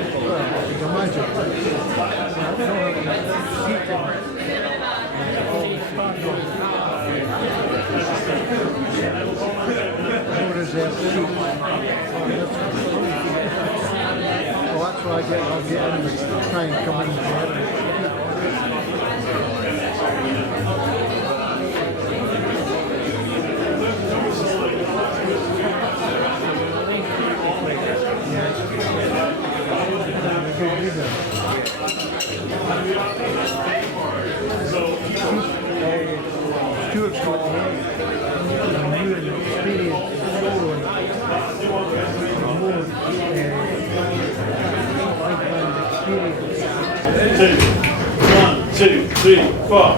Well, that's what I'll get in and try and come in there. Stuart's got new and experienced One, two, three, four.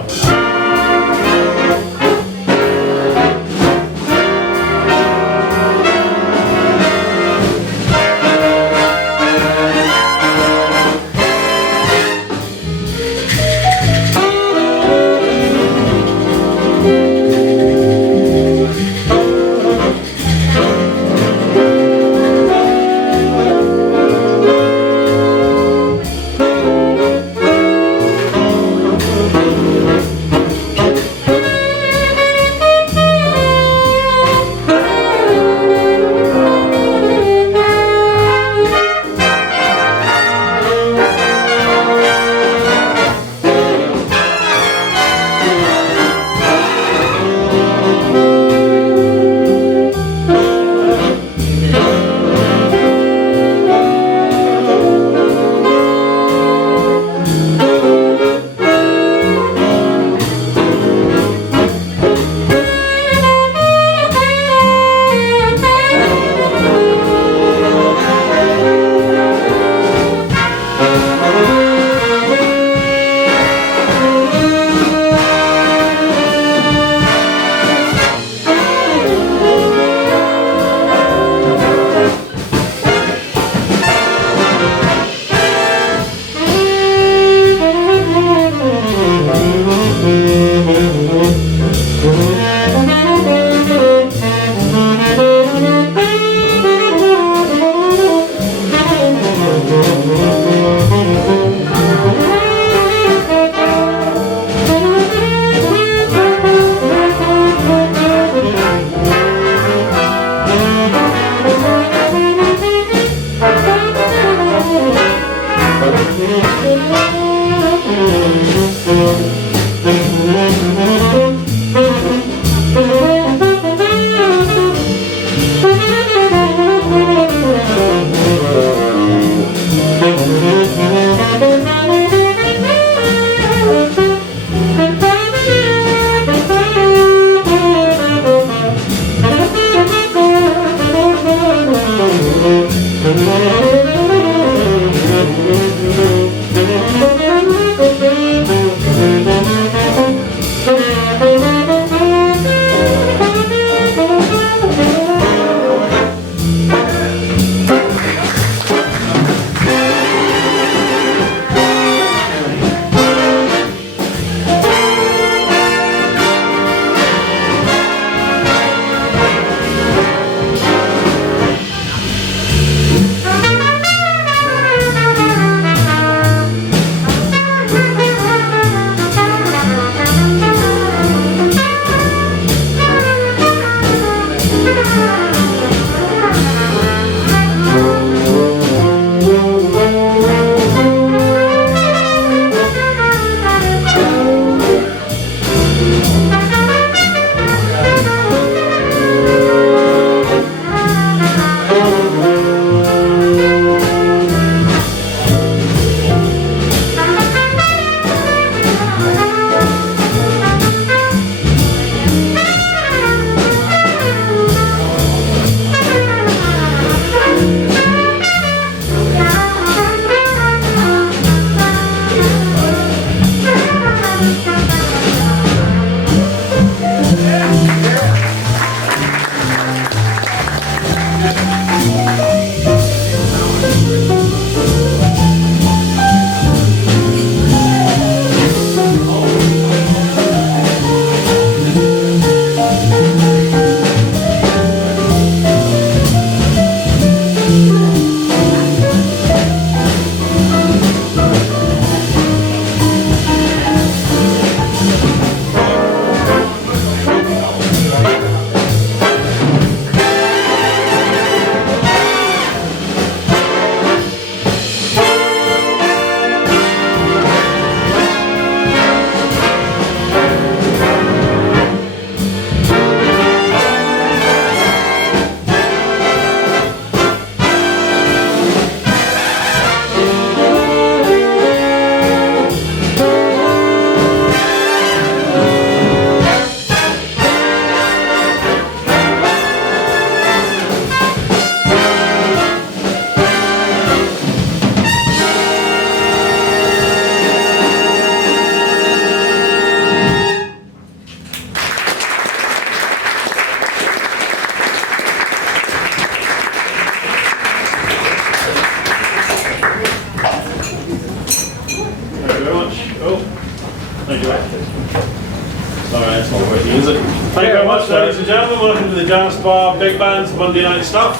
Thank you very much, ladies and gentlemen. Welcome to the Jazz Bar Big Band's Monday Night Stuff.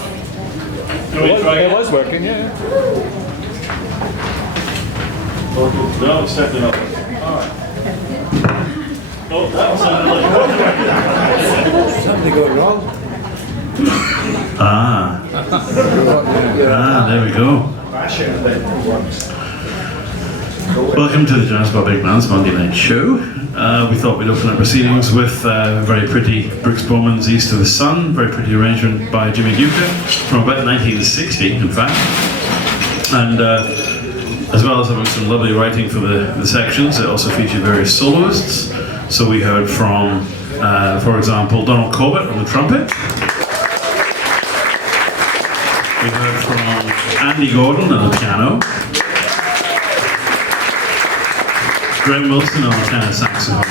It was working, yeah. No, it's definitely not. Alright. Oh, that sounded like Something going wrong. There we go. Welcome to the Jazz Bar Big Band's Monday Night Show. We thought we'd open our proceedings with very pretty Brooks Bowman's East of the Sun, very pretty arrangement by Jimmy Duca from about 1960, in fact. And as well as having some lovely writing for the sections, it also featured various soloists. So we heard from, for example, Donald Corbett on the trumpet. We heard from Andy Gordon on the piano. Graham Wilson on the tenor saxophone.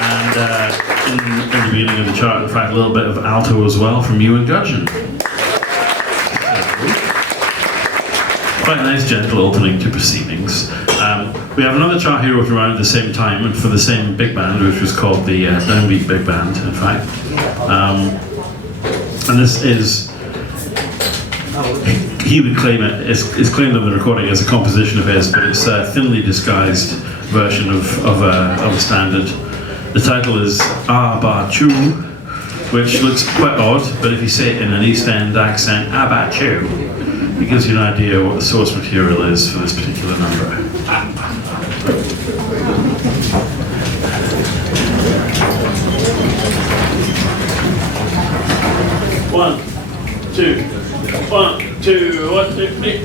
And in the beginning of the chart, in fact, a little bit of alto as well from Ewan Gudgeon. Quite a nice gentle opening to proceedings. We have another chart here with around the same time and for the same big band, which was called the Downbeat Big Band, in fact. And this is, he would claim it's claimed on the recording as a composition of his, but it's a thinly disguised version of a standard. The title is Ah Ba Choo, which looks quite odd, but if you say it in an East End accent, Ah Ba Choo, it gives you an idea what the source material is for this particular number. 1, 2, 1, 2, 1, 2, 3,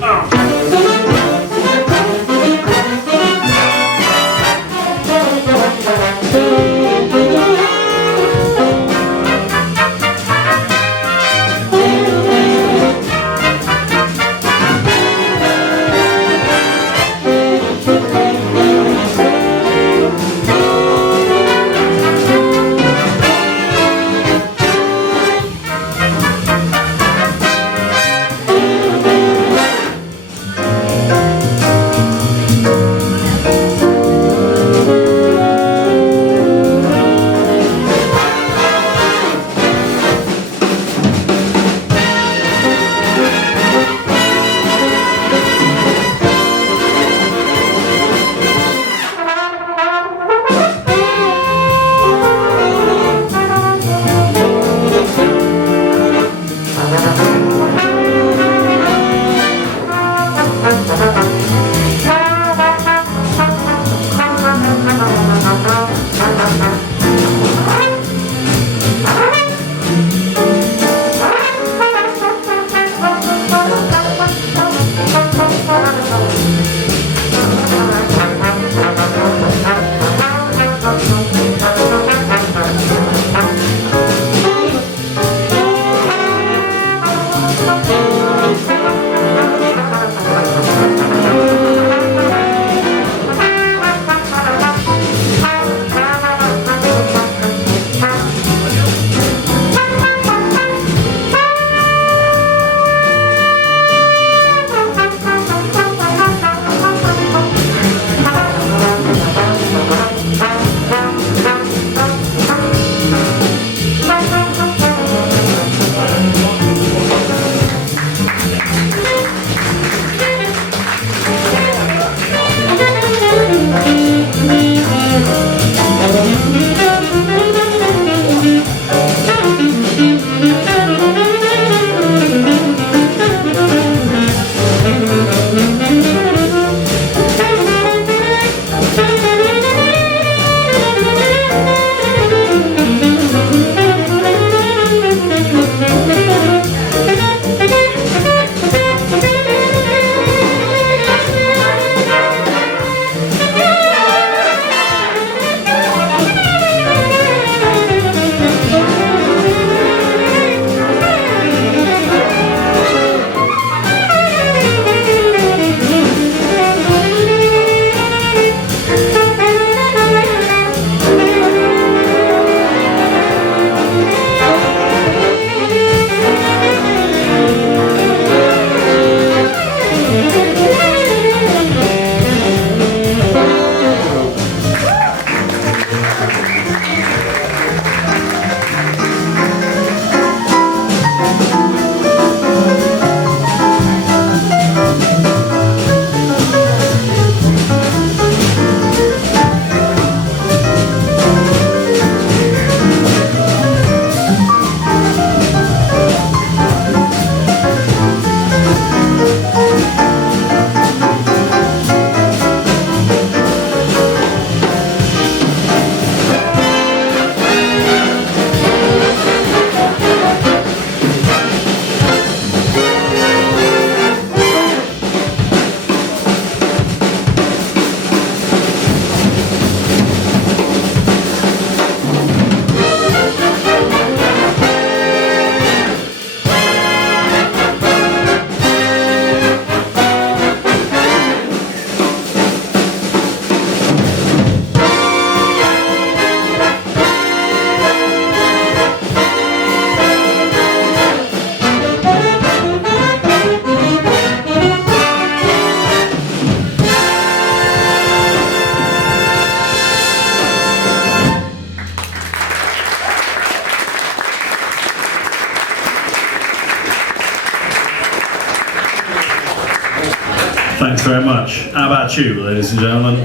Thanks very much. How about you, ladies and gentlemen?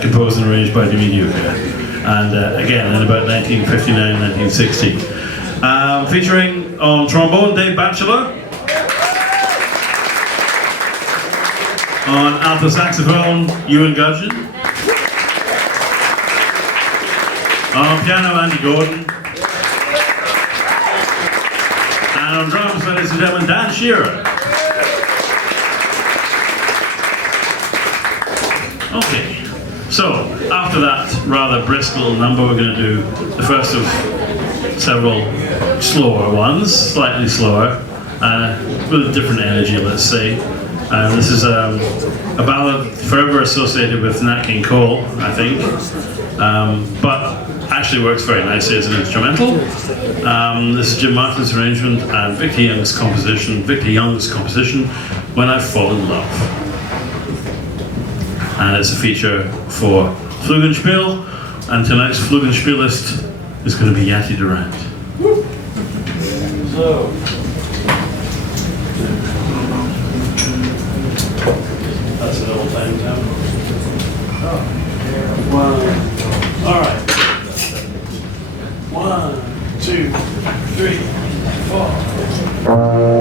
Composed and arranged by Jimmy Duca. And again, in about 1959, 1960. Featuring on trombone, Dave Batchelor. On alto saxophone, Ewan Gudgeon. On piano, Andy Gordon. And on drums, ladies and gentlemen, Dan Shearer. Okay, so after that rather brisk little number, we're going to do the first of several slower ones, slightly slower, with a different energy, let's say. This is a ballad forever associated with Nat King Cole, I think, but actually works very nicely as an instrumental. This is Jim Martin's arrangement and Victor Young's composition, When I Fall in Love. And it's a feature for Flugenspiel, and tonight's Flugenspielist is going to be Yati Durant. So, that's an old time down. One. All right. 1, 2, 3, 4.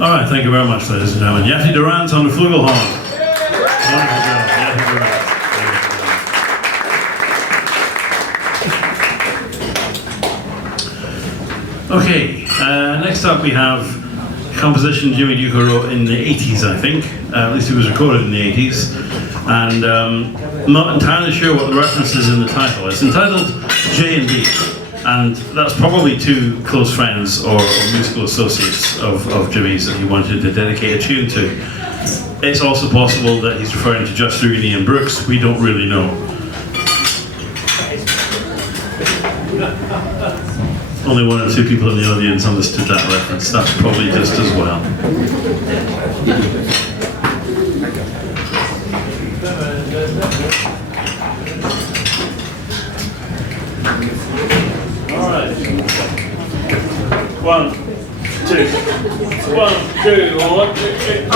All right, thank you very much, ladies and gentlemen. Yeti Durant on the flugelhorn. Wonderful job, Yeti Durant. Okay, next up we have a composition Jimmy Duca wrote in the 80s, I think. At least it was recorded in the 80s. And I'm not entirely sure what the reference is in the title. It's entitled J&B. And that's probably two close friends or musical associates of Jimmy's that he wanted to dedicate a tune to. It's also possible that he's referring to Just Rooney and Brooks. We don't really know. Only one or two people in the audience understood that reference. That's probably just as well. All right. 1, 2, 1, 2, 1, 2, 3,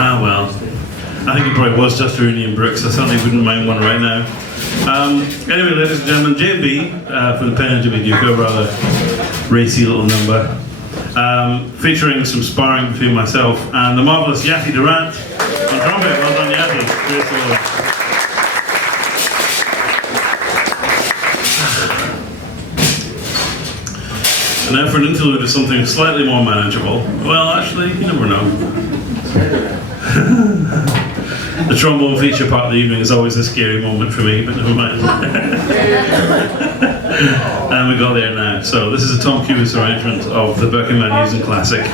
Ah, well, I think it probably was just Rooney and Brooks. I certainly wouldn't mind one right now. Anyway, ladies and gentlemen, JB from the Pen and Jimmy Duke, a rather racy little number, featuring some sparring between myself and the marvellous Yati Durant on trumpet. Well done, Yati. Great solo. And now for an interlude of something slightly more manageable. Well, actually, you never know. The trombone feature part of the evening is always a scary moment for me, but never mind. And we got there now. So this is a Tom Cubis arrangement of the Berkman Houston classic,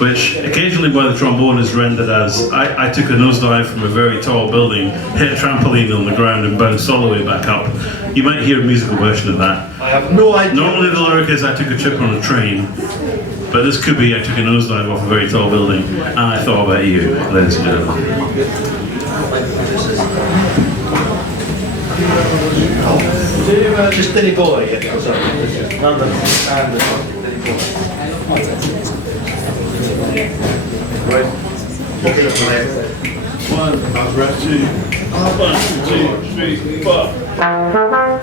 which occasionally by the trombone is rendered as I took a nosedive from a very tall building, hit a trampoline on the ground and bounced all the way back up. You might hear a musical version of that. I have no idea. Normally the lyric is I took a trip on a train, but this could be I took a nosedive off a very tall building and I thought about you, ladies and gentlemen. Just Denny Boy. London. One, two, 1, 2, 3, 4.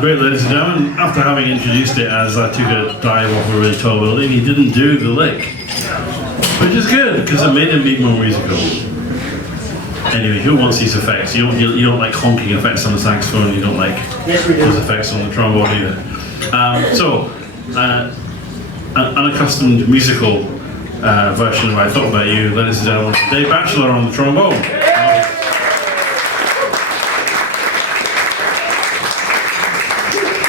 Great, ladies and gentlemen. After having introduced it as I took a dive off a really tall building, he didn't do the lick. Which is good, because it made him be more musical. Anyway, who wants these effects? You don't like honking effects on the saxophone, you don't like those effects on the trombone either. An unaccustomed musical version of I Thought About You, ladies and gentlemen, Dave Batchelor on the trombone.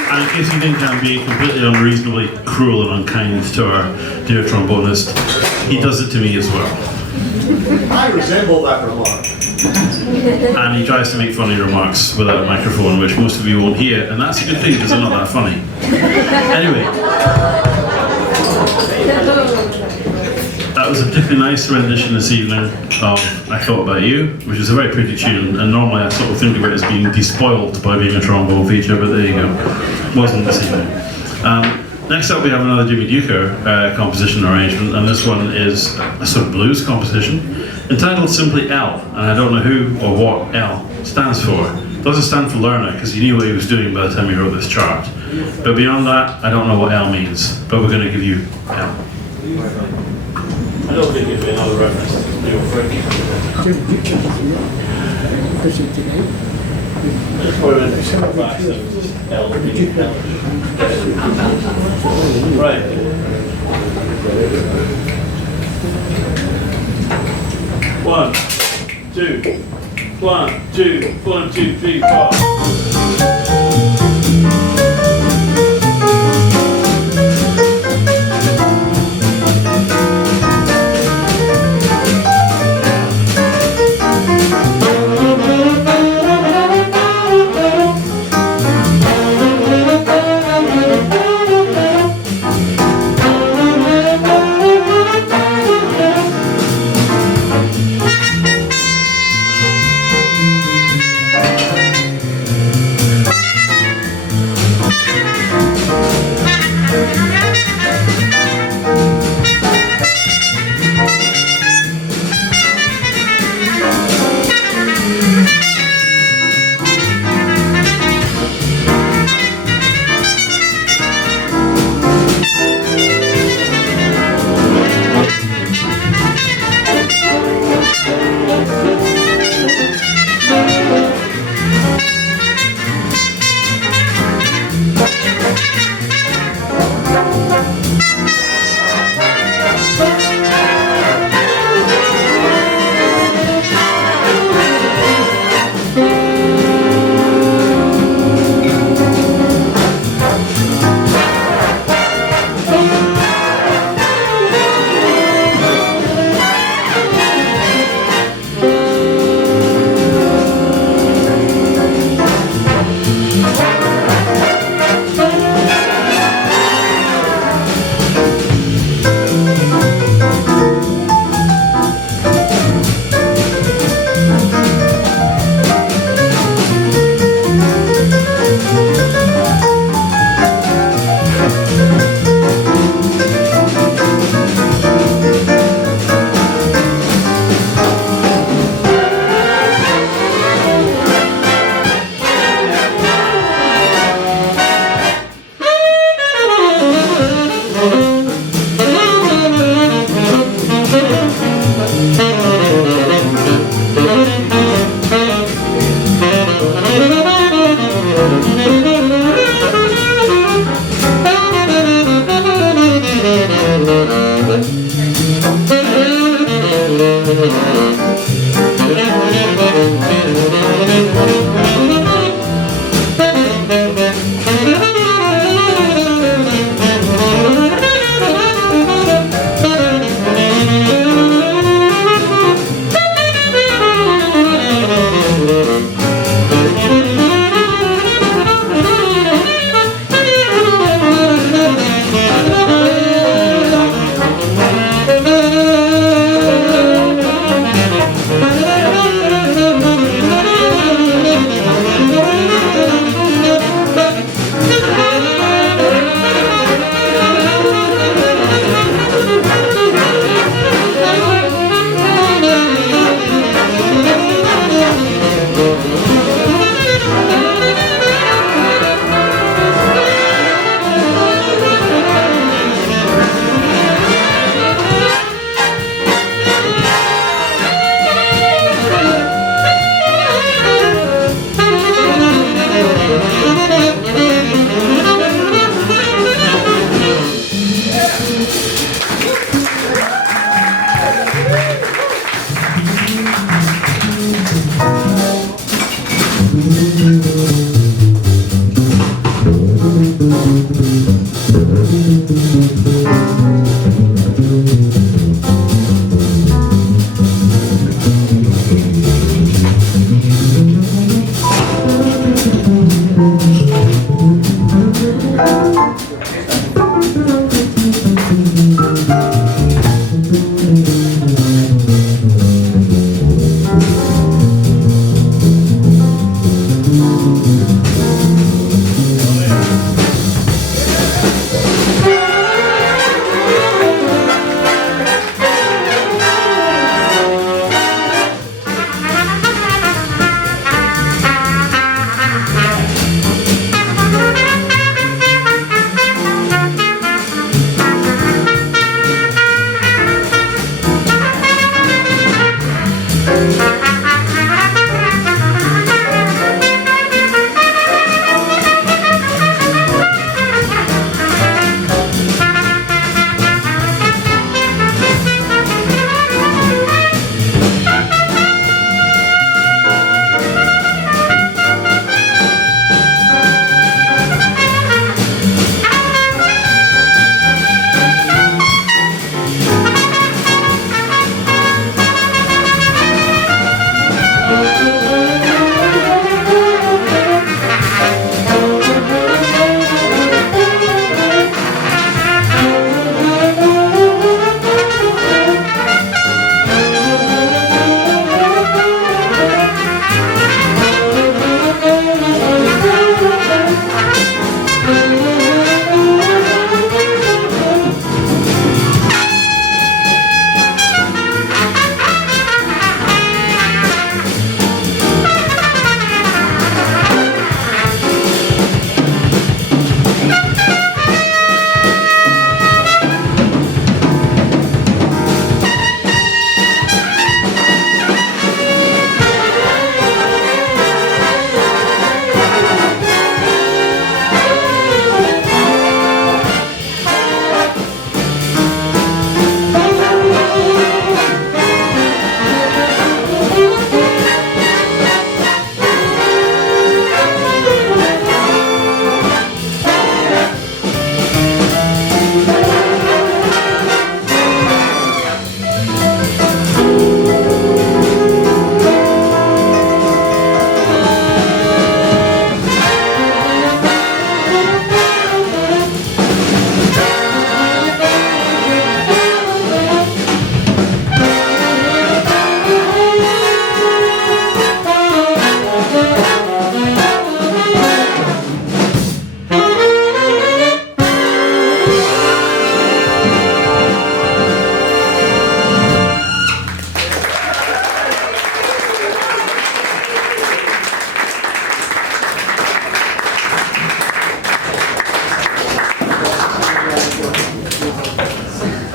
And in case you think I'm being completely unreasonably cruel and unkind to our dear trombonist, he does it to me as well. I resemble that remark. And he tries to make funny remarks without a microphone, which most of you won't hear, and that's a good thing because they're not that funny. Anyway, that was a particularly nice rendition this evening of I Thought About You, which is a very pretty tune, and normally I sort of think of it as being despoiled by being a trombone feature, but there you go. Wasn't this evening. Next up we have another Jimmy Duker composition arrangement, and this one is a sort of blues composition entitled simply L, and I don't know who or what L stands for. It doesn't stand for learner, because he knew what he was doing by the time he wrote this chart. But beyond that, I don't know what L means, but we're going to give you L. I don't think it'd be another reference to Neil Frank. Just put it in the back, so just L. Right. 1, 2, 1, 2, 1, 2, 3, 4.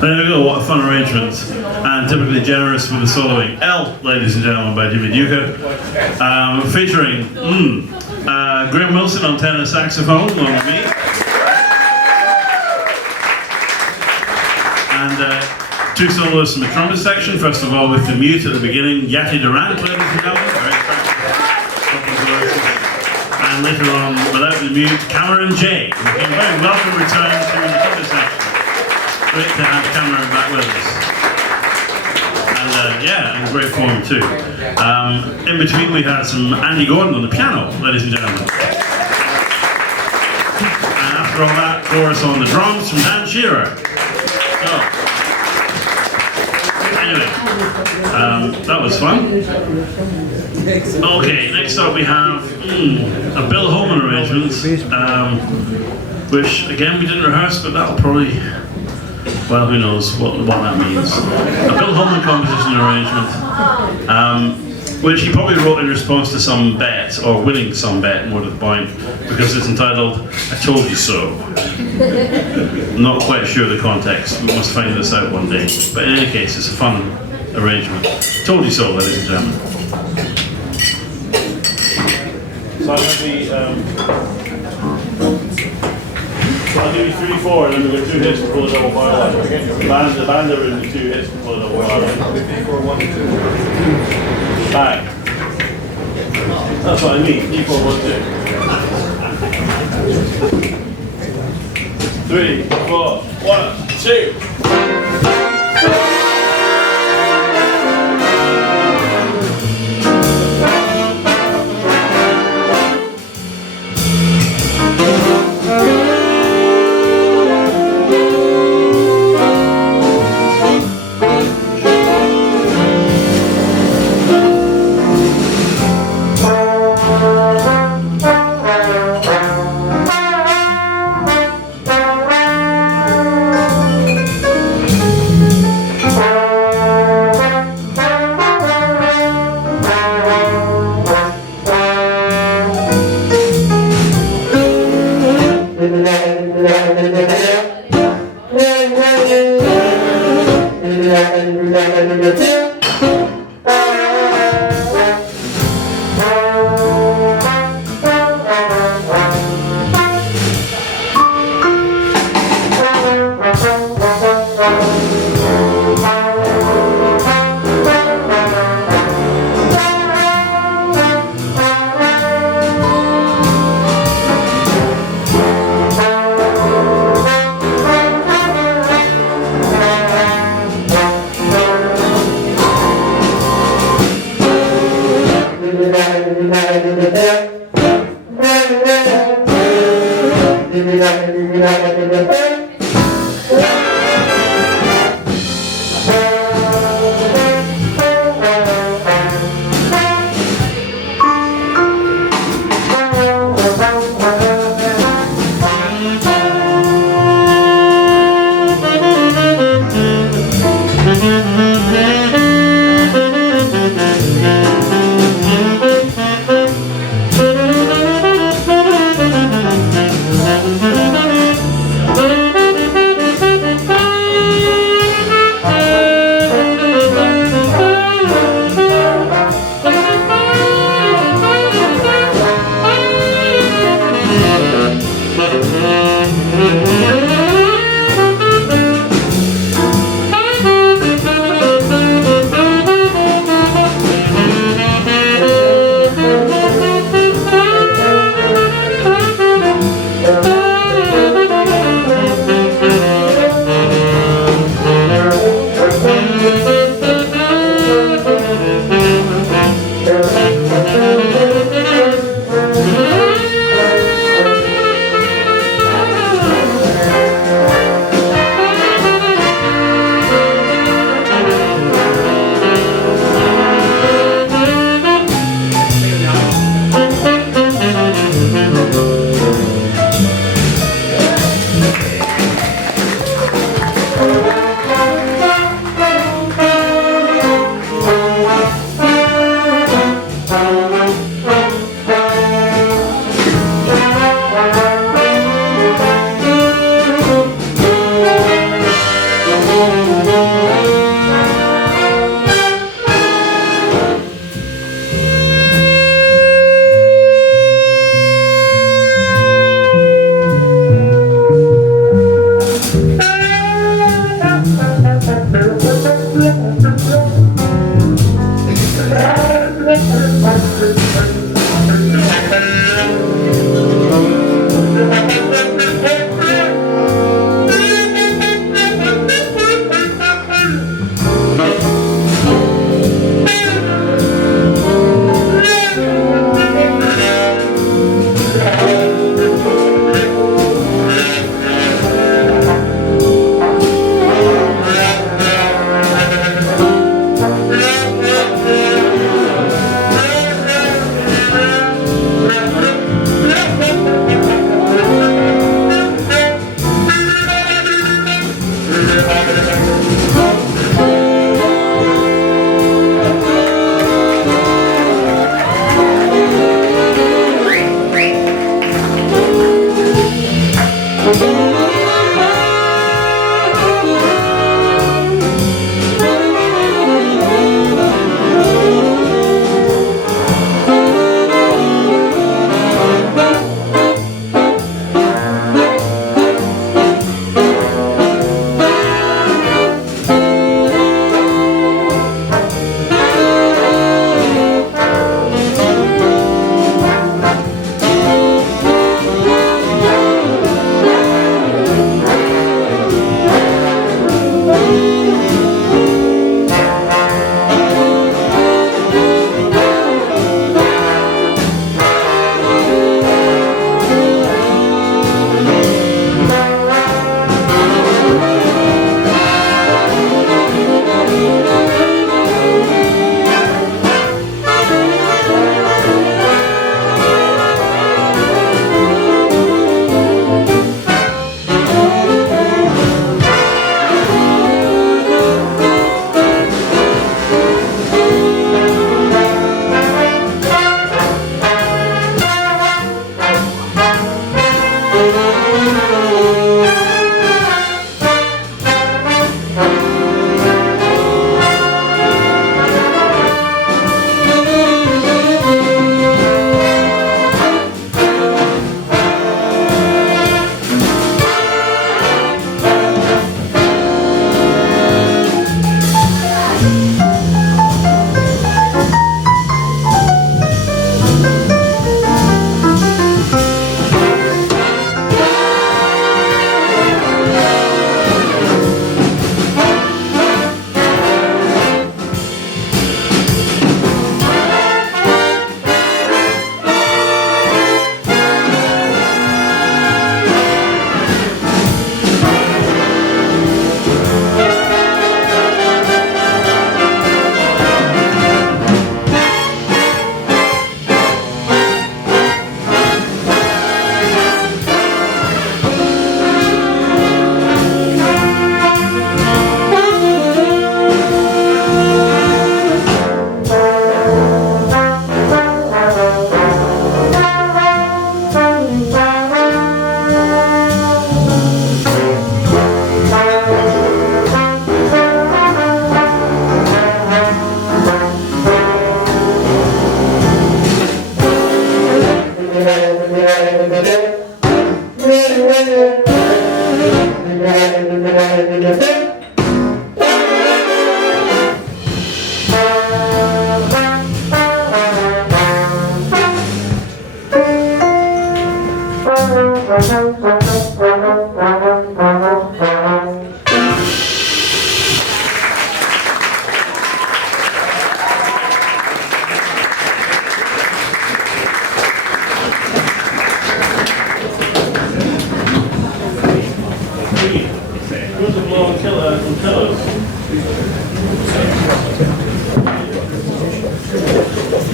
There we go, what a fun arrangement. And typically generous with the soloing. L, ladies and gentlemen, by Jimmy Duca. Featuring Graham Wilson on tenor saxophone, along with me. And two soloists in the trumpet section. First of all, with the mute at the beginning, Yati Durant, ladies and gentlemen. Very attractive. And later on, without the mute, Cameron J. A very welcome return to the trumpet section. Great to have Cameron back with us. And yeah, in great form too. In between we had some Andy Gordon on the piano, ladies and gentlemen. And after all that, chorus on the drums from Dan Shearer. So, anyway, that was fun. Okay, next up we have a Bill Holman arrangement, which again we didn't rehearse, but that'll probably, well, who knows what that means. A Bill Holman composition arrangement, which he probably wrote in response to some bet, or winning some bet, more to the point, because it's entitled "I Told You So." Not quite sure the context. We must find this out one day. But in any case, it's a fun arrangement. Told you so, ladies and gentlemen. So I'll give you 3-4, and then we've got 2 hits to pull a double bar line. The band are in the 2 hits to pull a double bar line. Back. That's what I mean. 3-4, 1, 2. 3, 4, 1, 2.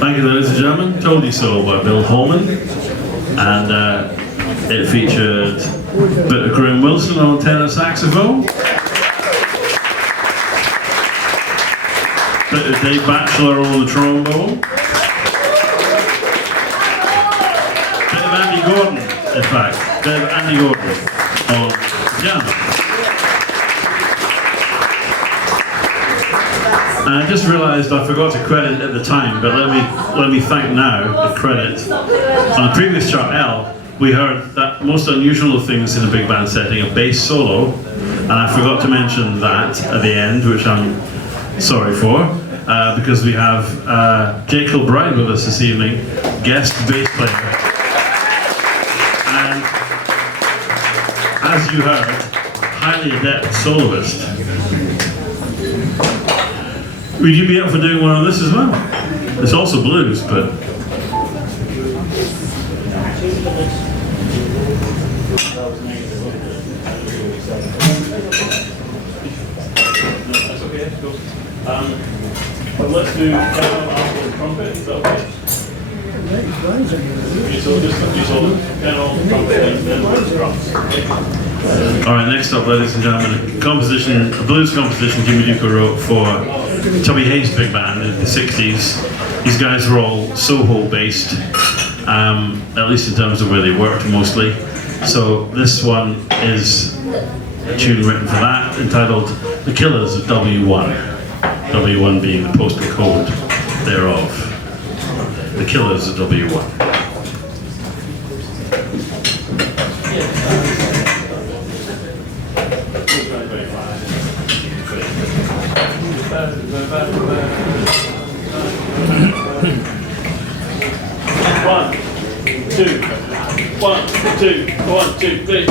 Thank you, ladies and gentlemen. Told You So by Bill Holman. And it featured a bit of Graham Wilson on tenor saxophone, bit of Dave Batchelor on the trombone, bit of Andy Gordon, in fact, bit of Andy Gordon on piano. And I just realised I forgot to credit at the time, but let me thank now the credit. On the previous chart L, we heard that most unusual of things in a big band setting, a bass solo, and I forgot to mention that at the end, which I'm sorry for, because we have Jake Kilbride with us this evening, guest bass player. And as you heard, highly adept soloist. Would you be up for doing one of this as well? It's also blues, but... But let's do piano after the trumpet, is that okay? You saw piano, trumpet, and then drums. Alright, next up, ladies and gentlemen, a blues composition Jimmy Duca wrote for Tubby Hayes' big band in the 60s. These guys were all Soho based, at least in terms of where they worked mostly. So this one is a tune written for that, entitled The Killers of W1. W1 being the postal code thereof. The Killers of W1. One, two, three.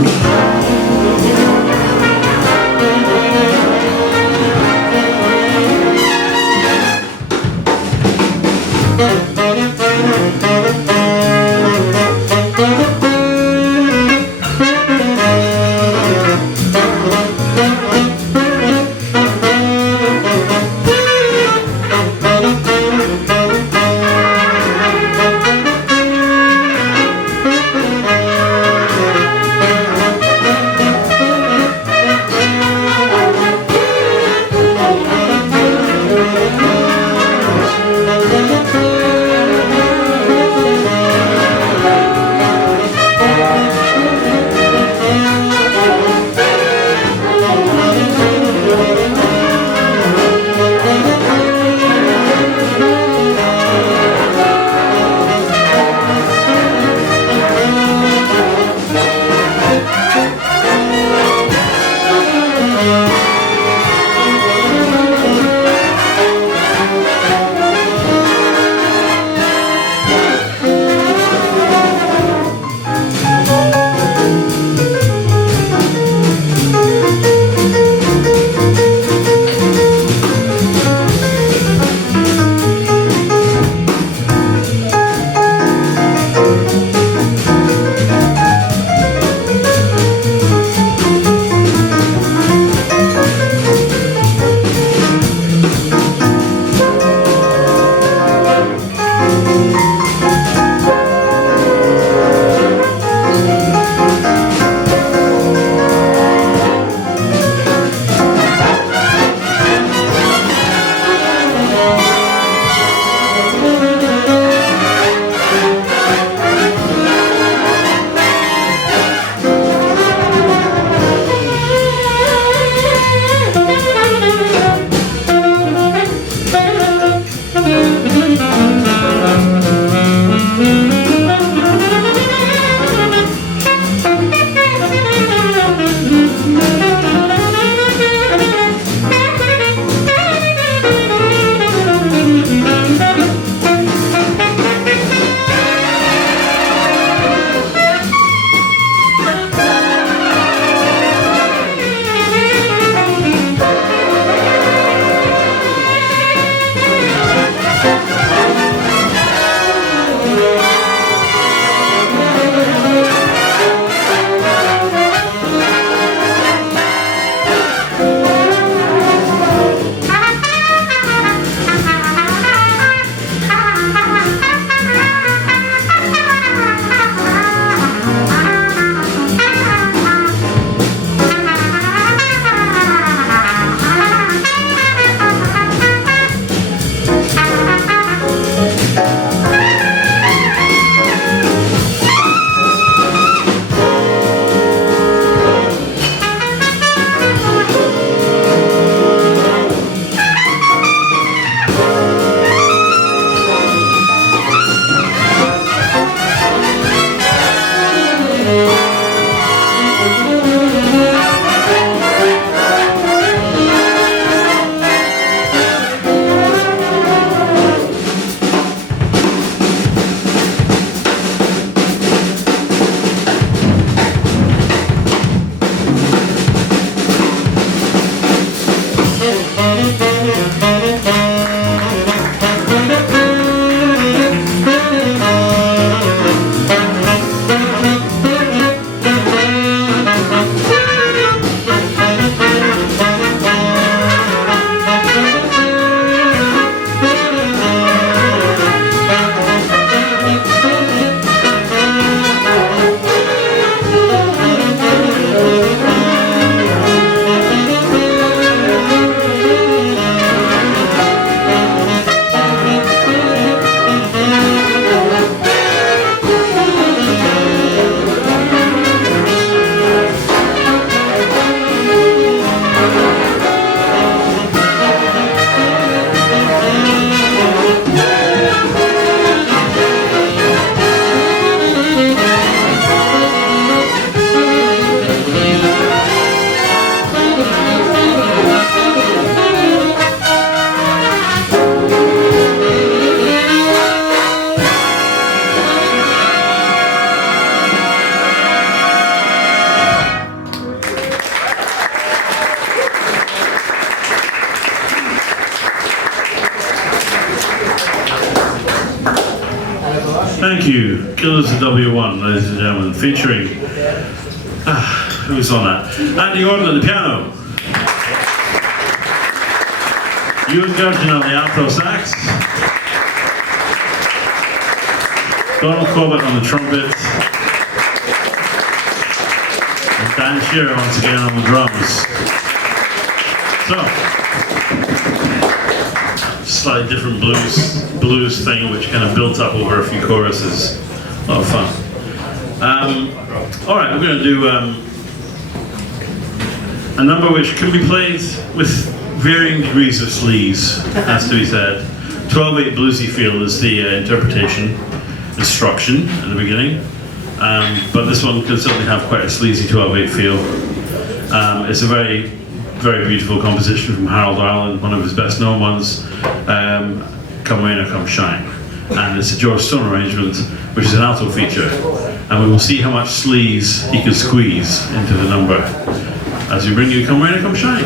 Thank you. Killers of W1, ladies and gentlemen, featuring, who's on that? Andy Gordon at the piano. Ewan Gurgeon on the alto sax. Donald Corbett on the trumpet. And Dan Shearer once again on the drums. So, slightly different blues thing which kind of built up over a few choruses. A lot of fun. Alright, we're going to do a number which can be played with varying degrees of sleaze, has to be said. 12/8 bluesy feel is the interpretation, instruction at the beginning. But this one can certainly have quite a sleazy 12/8 feel. It's a very, very beautiful composition from Harold Ireland, one of his best known ones, Come Rain or Come Shine. And it's a George Stone arrangement, which is an alto feature. And we will see how much sleaze he can squeeze into the number as we bring you Come Rain or Come Shine.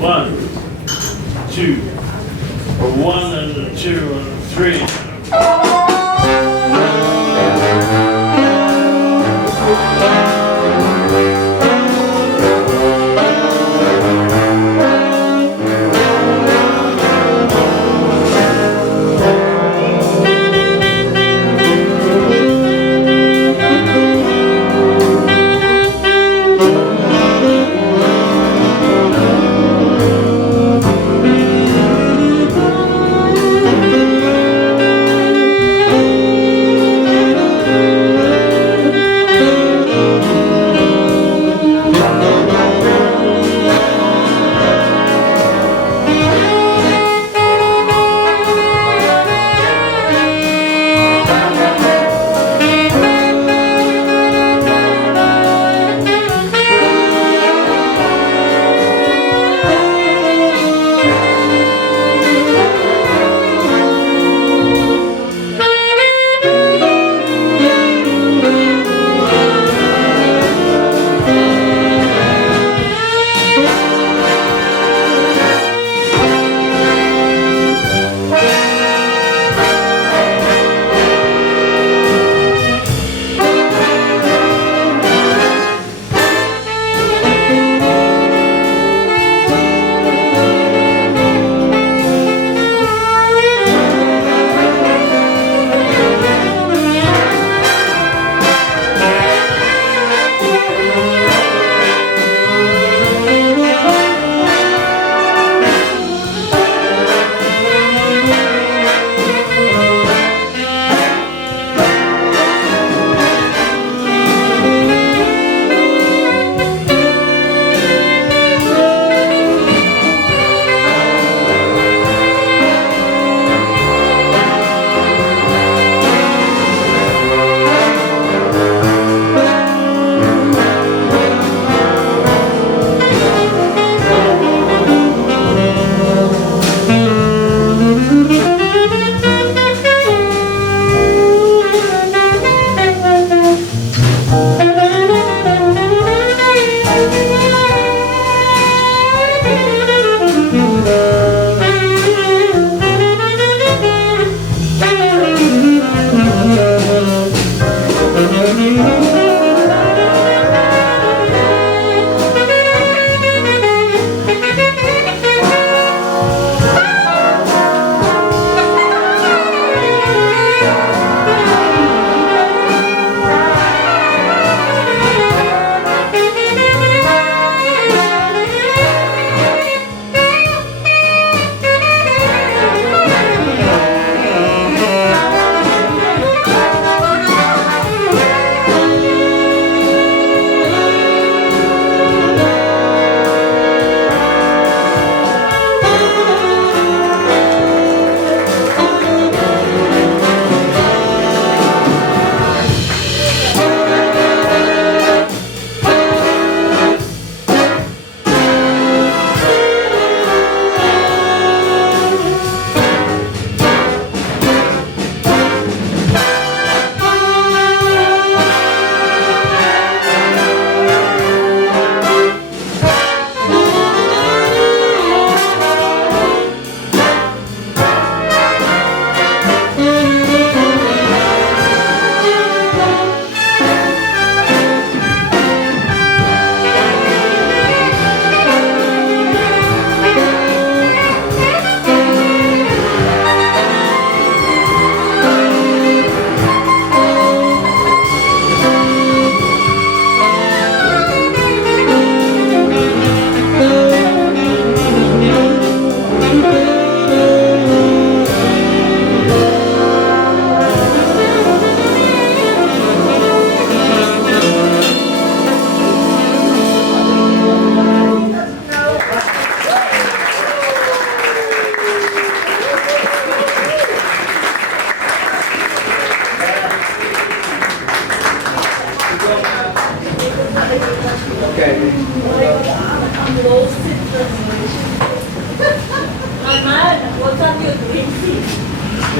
One, two, or 1 and 2 and 3.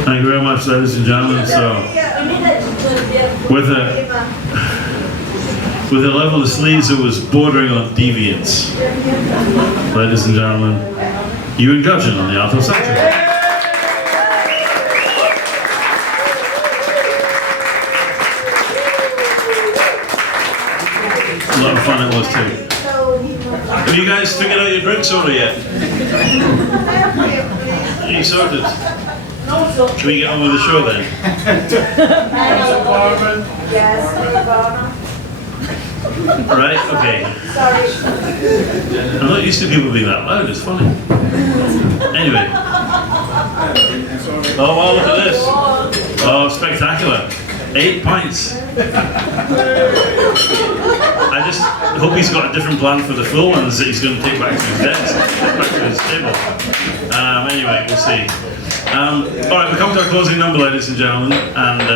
Thank you very much, ladies and gentlemen. So, with a level of sleaze that was bordering on deviance, ladies and gentlemen, Ewan Gudgeon on the alto saxophone. A lot of fun it was too. Have you guys figured out your drink soda yet? Are you sorted? Can we get on with the show then? Right, okay. I'm not used to people being that loud, it's funny. Anyway. Oh wow, look at this. Oh, spectacular. 8 pints. I just hope he's got a different plan for the full ones that he's going to take back to his desk, back to his table. Anyway, we'll see. Alright, we come to our closing number, ladies and gentlemen, and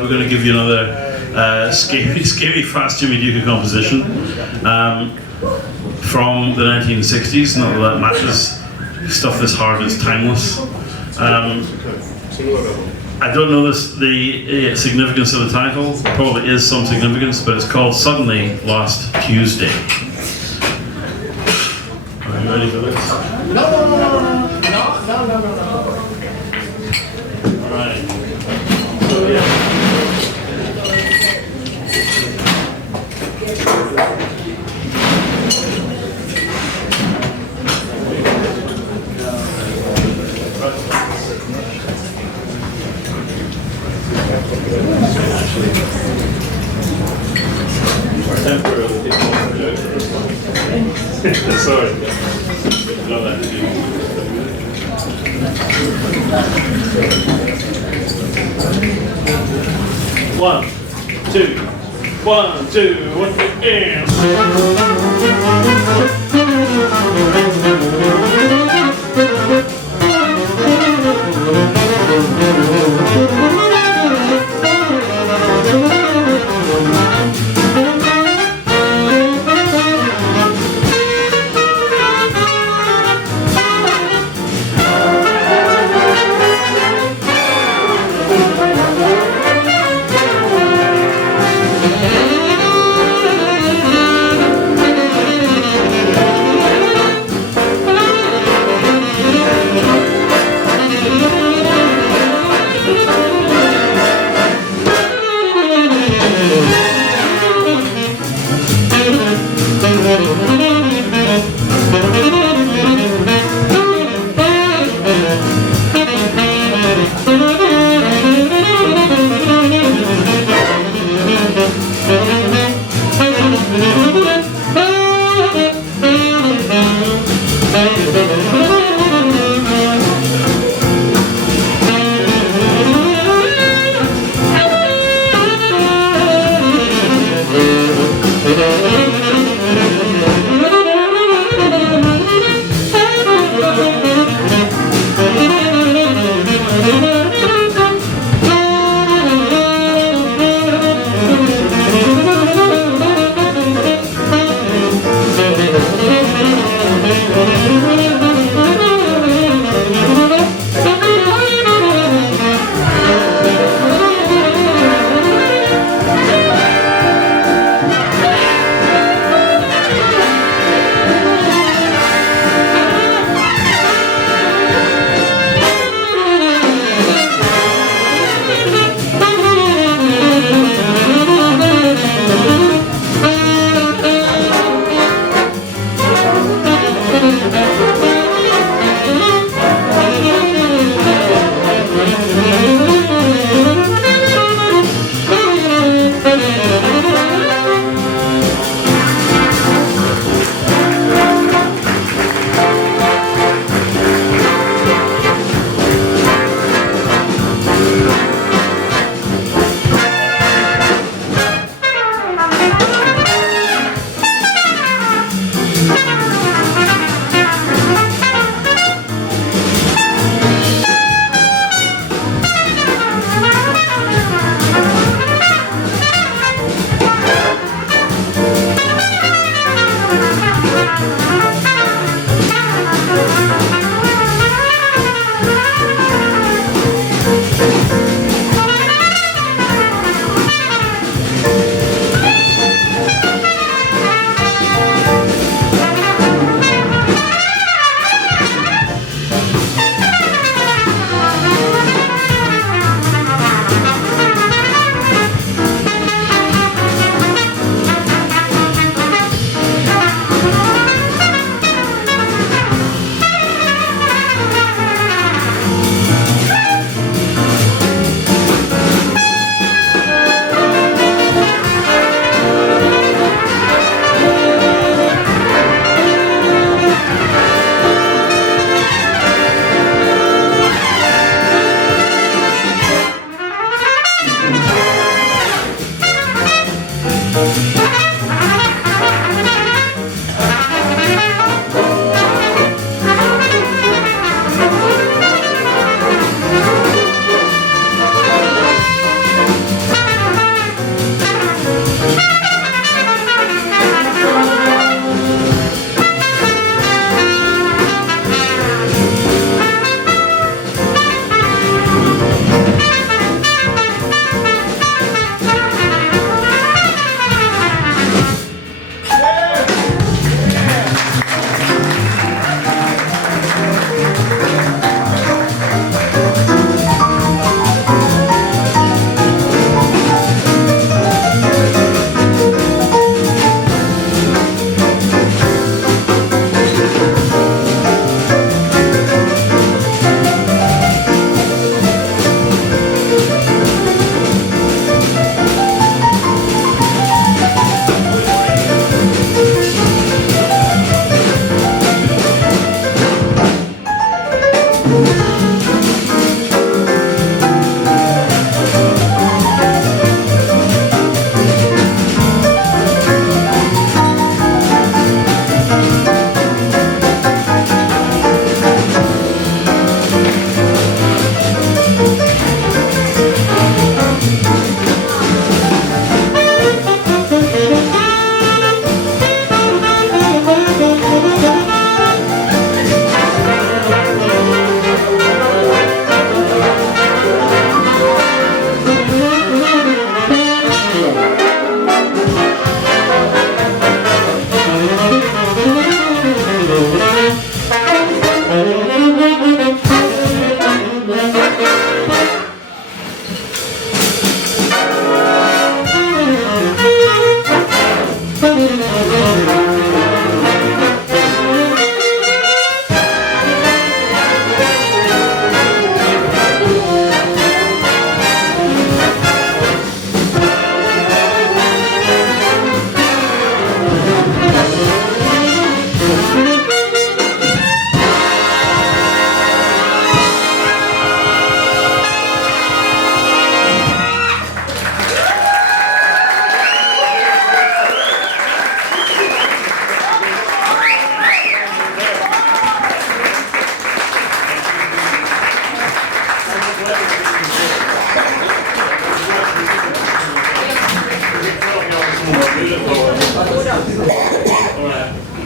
we're going to give you another scary fast Jimmy Duca composition from the 1960s. Not that that matters. Stuff this hard is timeless. I don't know the significance of the title. Probably is some significance, but it's called Suddenly Last Tuesday. Are you ready for this? No. All right. So yeah. Sorry. Love that. 1, 2, 1, 2, 1, and.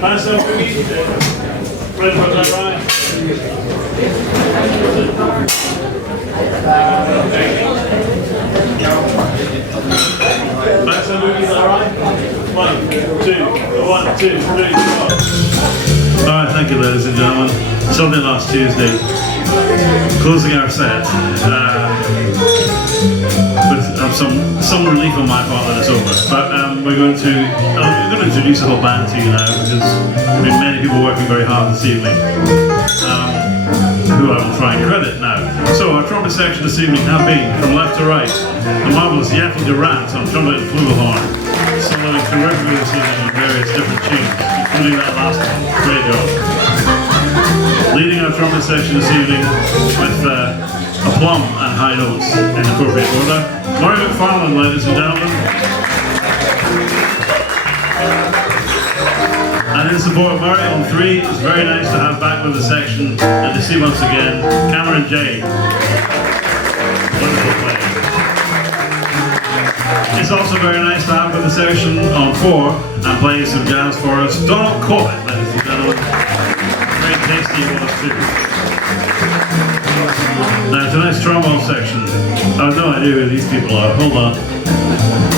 Pass up for me. Red one, that right? Pass up for me, that right? 1, 2, 3, 4. Alright, thank you ladies and gentlemen. Sunday last Tuesday, closing our set. With some relief on my part that it's over. But we're going to introduce the whole band to you now because there have been many people working very hard this evening, who I will try and credit now. So our trumpet section this evening have been, from left to right, the marvellous Yeti Durant on trumpet and flugelhorn, soloing terrifically this evening on various different tunes, including that last one. Great job. Leading our trumpet section this evening with aplomb and high notes in appropriate order, Murray McFarlane, ladies and gentlemen. And in support of Murray on 3, it's very nice to have back with the section and to see once again Cameron J. Wonderful playing. It's also very nice to have with the section on 4 and playing some jazz for us, Donald Corbett, ladies and gentlemen. Very tasty it was too. Now tonight's trombone section. I have no idea who these people are. Hold on.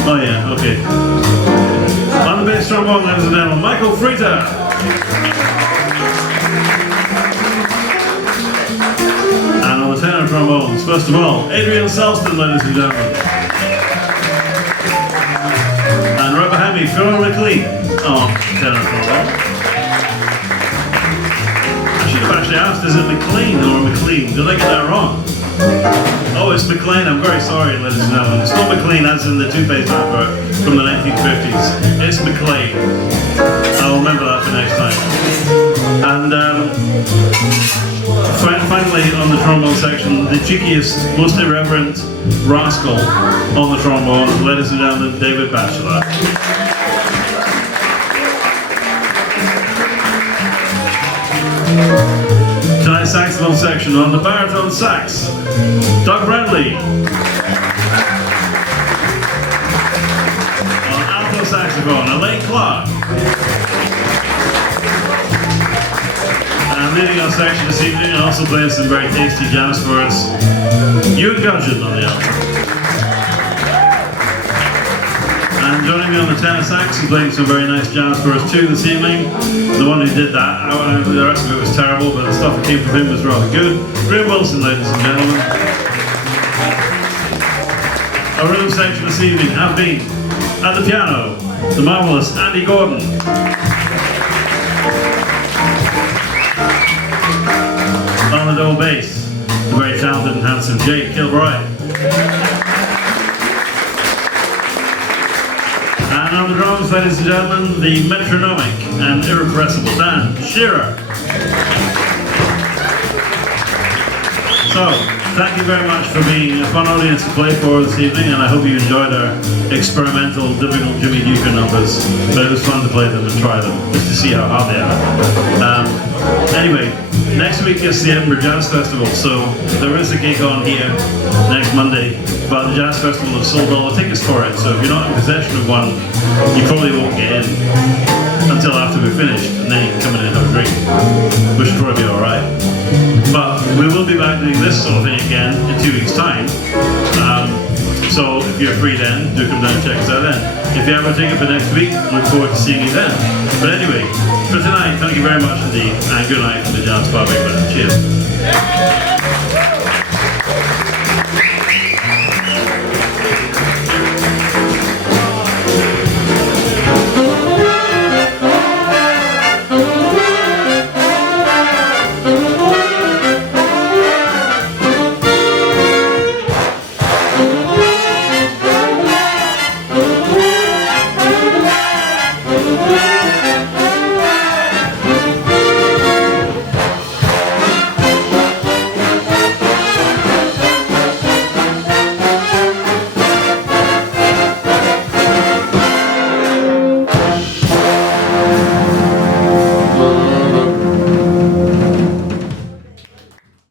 Oh yeah, okay. On the bass trombone, ladies and gentlemen, Michael Frieta. And on the tenor trombones, first of all, Adrian Selston, ladies and gentlemen. And right behind me, Phil McLean on tenor trombone. I should have actually asked, is it McLean or McLean? Did I get that wrong? Oh, it's McLean. I'm very sorry, ladies and gentlemen. It's not McLean as in the toothpaste advert from the 1950s. It's McLean. I'll remember that for next time. And finally, on the trombone section, the cheekiest, most irreverent rascal on the trombone, ladies and gentlemen, David Batchelor. Tonight's saxophone section on the baritone sax, Doug Bradley. On alto saxophone, Elaine Clark. And leading our section this evening and also playing some very tasty jazz for us, Ewan Gudgeon on the alto. And joining me on the tenor sax and playing some very nice jazz for us too this evening, the one who did that, the rest of it was terrible, but the stuff that came from him was rather good, Graham Wilson, ladies and gentlemen. Our rhythm section this evening have been, at the piano, the marvellous Andy Gordon. On the double bass, the very talented and handsome Jake Kilbride. And on the drums, ladies and gentlemen, the metronomic and irrepressible Dan Shearer. So, thank you very much for being a fun audience to play for this evening, and I hope you enjoyed our experimental, difficult Jimmy Duker numbers. But it was fun to play them and try them, just to see how hard they are. Anyway, next week is the Edinburgh Jazz Festival, so there is a gig on here next Monday, but the Jazz Festival has sold all the tickets for it, so if you're not in possession of one, you probably won't get in until after we're finished, and then you can come in and have a drink, which will probably be alright. But we will be back doing this sort of thing again in 2 weeks' time. So if you're free then, do come down and check us out then. If you have a ticket for next week, look forward to seeing you then. But anyway, for tonight, thank you very much indeed, and good night from the Jazz Bar Big Band. Cheers.